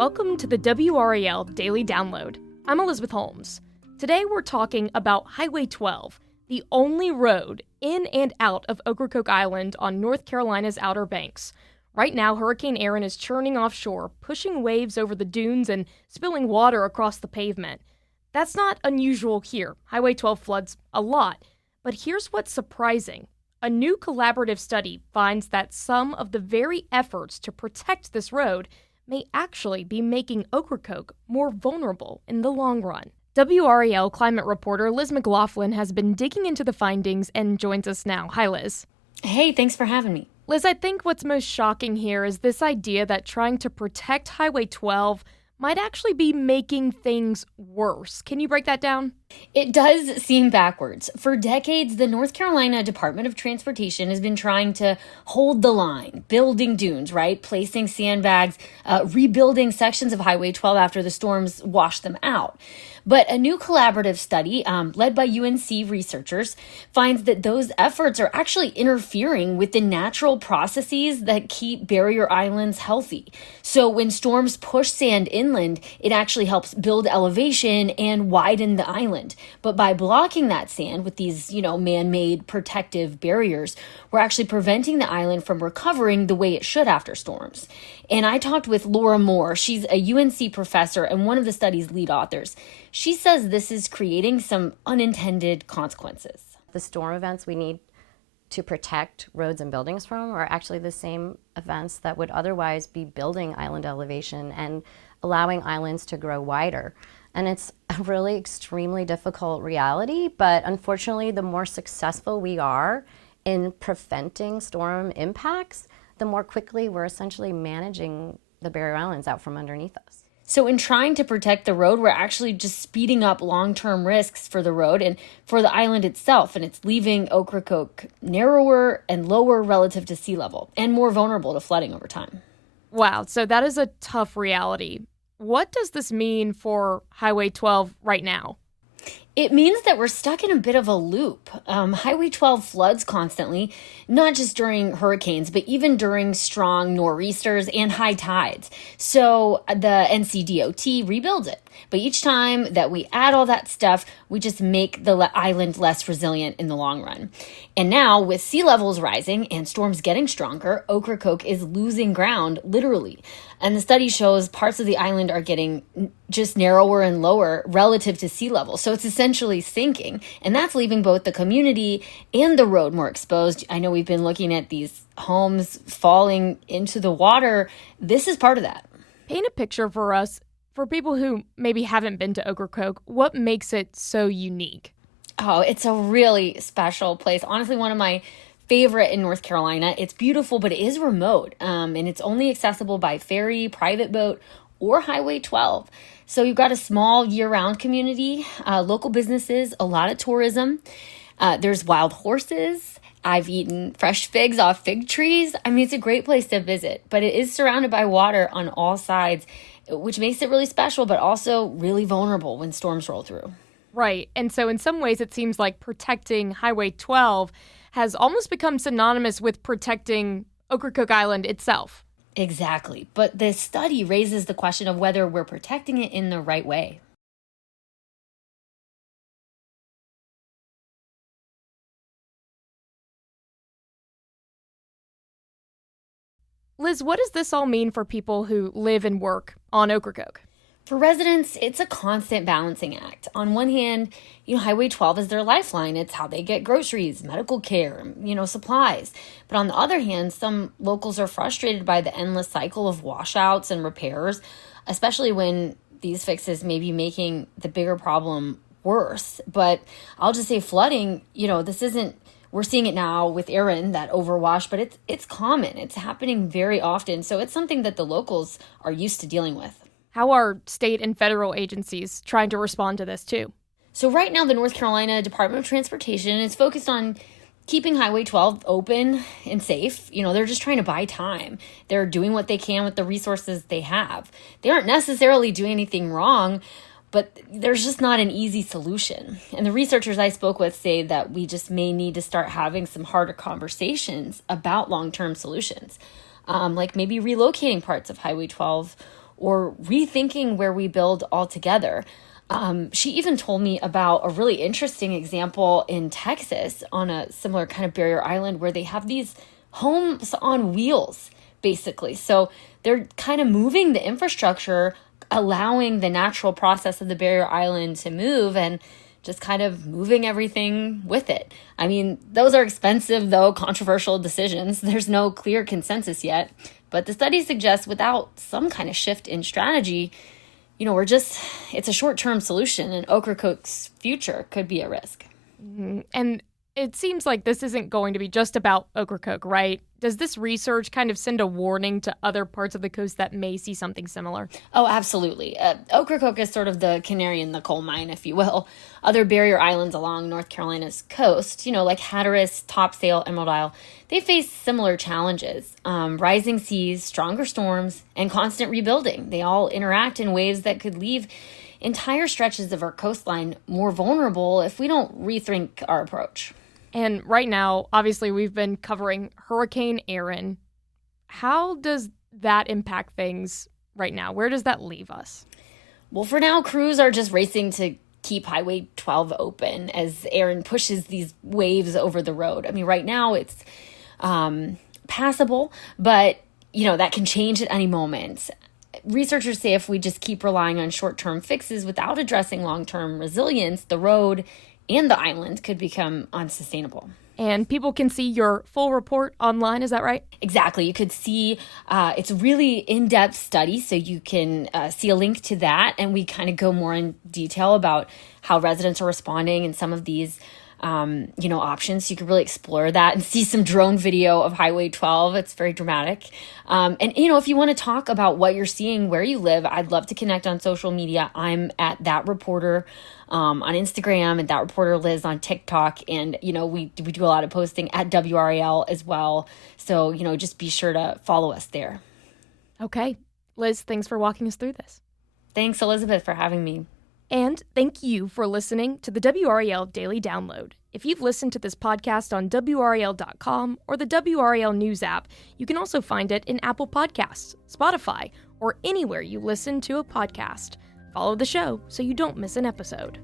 Welcome to the WRAL Daily Download. I'm Elizabeth Holmes. Today we're talking about Highway 12, the only road in and out of Ocracoke Island on North Carolina's Outer Banks. Right now, Hurricane Erin is churning offshore, pushing waves over the dunes and spilling water across the pavement. That's not unusual here. Highway 12 floods a lot. But here's what's surprising. A new collaborative study finds that some of the very efforts to protect this road may actually be making Ocracoke more vulnerable in the long run. WRAL climate reporter Liz McLaughlin has been digging into the findings and joins us now. Hi, Liz. Hey, thanks for having me. Liz, I think what's most shocking here is this idea that trying to protect Highway 12 might actually be making things worse. Can you break that down? It does seem backwards. For decades, the North Carolina Department of Transportation has been trying to hold the line, building dunes, right? Placing sandbags, rebuilding sections of Highway 12 after the storms washed them out. But a new collaborative study led by UNC researchers finds that those efforts are actually interfering with the natural processes that keep barrier islands healthy. So when storms push sand inland, it actually helps build elevation and widen the island. But by blocking that sand with these, man-made protective barriers, we're actually preventing the island from recovering the way it should after storms. And I talked with Laura Moore. She's a UNC professor and one of the study's lead authors. She says this is creating some unintended consequences. The storm events we need to protect roads and buildings from are actually the same events that would otherwise be building island elevation and allowing islands to grow wider. And it's a really extremely difficult reality, but unfortunately, the more successful we are in preventing storm impacts, the more quickly we're essentially managing the barrier islands out from underneath us. So in trying to protect the road, we're actually just speeding up long-term risks for the road and for the island itself. And it's leaving Ocracoke narrower and lower relative to sea level and more vulnerable to flooding over time. Wow, so that is a tough reality. What does this mean for Highway 12 right now? It means that we're stuck in a bit of a loop. Highway 12 floods constantly, not just during hurricanes, but even during strong nor'easters and high tides. So the NCDOT rebuilds it. But each time that we add all that stuff, we just make the island less resilient in the long run. And now, with sea levels rising and storms getting stronger, Ocracoke is losing ground, literally. And the study shows parts of the island are getting just narrower and lower relative to sea level. So it's essentially sinking. And that's leaving both the community and the road more exposed. I know we've been looking at these homes falling into the water. This is part of that. Paint a picture for us. For people who maybe haven't been to Ocracoke, what makes it so unique? Oh, it's a really special place. Honestly, one of my favorite in North Carolina. It's beautiful, but it is remote, and it's only accessible by ferry, private boat, or Highway 12. So you've got a small year-round community, local businesses, a lot of tourism. There's wild horses. I've eaten fresh figs off fig trees. I mean, it's a great place to visit, but it is surrounded by water on all sides, which makes it really special, but also really vulnerable when storms roll through. Right. And so in some ways, it seems like protecting Highway 12 has almost become synonymous with protecting Ocracoke Island itself. Exactly. But this study raises the question of whether we're protecting it in the right way. Liz, what does this all mean for people who live and work on Ocracoke? For residents, it's a constant balancing act. On one hand, Highway 12 is their lifeline. It's how they get groceries, medical care, supplies. But on the other hand, some locals are frustrated by the endless cycle of washouts and repairs, especially when these fixes may be making the bigger problem worse. But I'll just say flooding, this isn't, we're seeing it now with Erin, that overwash, but it's common. It's happening very often. So it's something that the locals are used to dealing with. How are state and federal agencies trying to respond to this too? So right now, the North Carolina Department of Transportation is focused on keeping Highway 12 open and safe. They're just trying to buy time. They're doing what they can with the resources they have. They aren't necessarily doing anything wrong, but there's just not an easy solution. And the researchers I spoke with say that we just may need to start having some harder conversations about long-term solutions, like maybe relocating parts of Highway 12 or rethinking where we build altogether. She even told me about a really interesting example in Texas on a similar kind of barrier island where they have these homes on wheels, basically. So they're kind of moving the infrastructure, allowing the natural process of the barrier island to move and just kind of moving everything with it. I mean, those are expensive, though controversial decisions. There's no clear consensus yet. But the study suggests without some kind of shift in strategy, it's a short-term solution, and Ocracoke's future could be at risk. Mm-hmm. And it seems like this isn't going to be just about Ocracoke, right? Does this research kind of send a warning to other parts of the coast that may see something similar? Oh, absolutely. Ocracoke is sort of the canary in the coal mine, if you will. Other barrier islands along North Carolina's coast, like Hatteras, Topsail, Emerald Isle, they face similar challenges. Rising seas, stronger storms, and constant rebuilding. They all interact in ways that could leave entire stretches of our coastline more vulnerable if we don't rethink our approach. And right now, obviously, we've been covering Hurricane Erin. How does that impact things right now? Where does that leave us? Well, for now, crews are just racing to keep Highway 12 open as Erin pushes these waves over the road. I mean, right now it's passable, but, that can change at any moment. Researchers say if we just keep relying on short-term fixes without addressing long-term resilience, the road and the island could become unsustainable. And people can see your full report online, is that right? Exactly. You could see, it's a really in-depth study, so you can see a link to that, and we kind of go more in detail about how residents are responding and some of these options. So you can really explore that and see some drone video of Highway 12. It's very dramatic. And if you want to talk about what you're seeing where you live, I'd love to connect on social media. I'm at That Reporter on Instagram and That Reporter Liz on TikTok. And, we do a lot of posting at WRAL as well. So, just be sure to follow us there. Okay. Liz, thanks for walking us through this. Thanks, Elizabeth, for having me. And thank you for listening to the WRAL Daily Download. If you've listened to this podcast on WRAL.com or the WRAL News app, you can also find it in Apple Podcasts, Spotify, or anywhere you listen to a podcast. Follow the show so you don't miss an episode.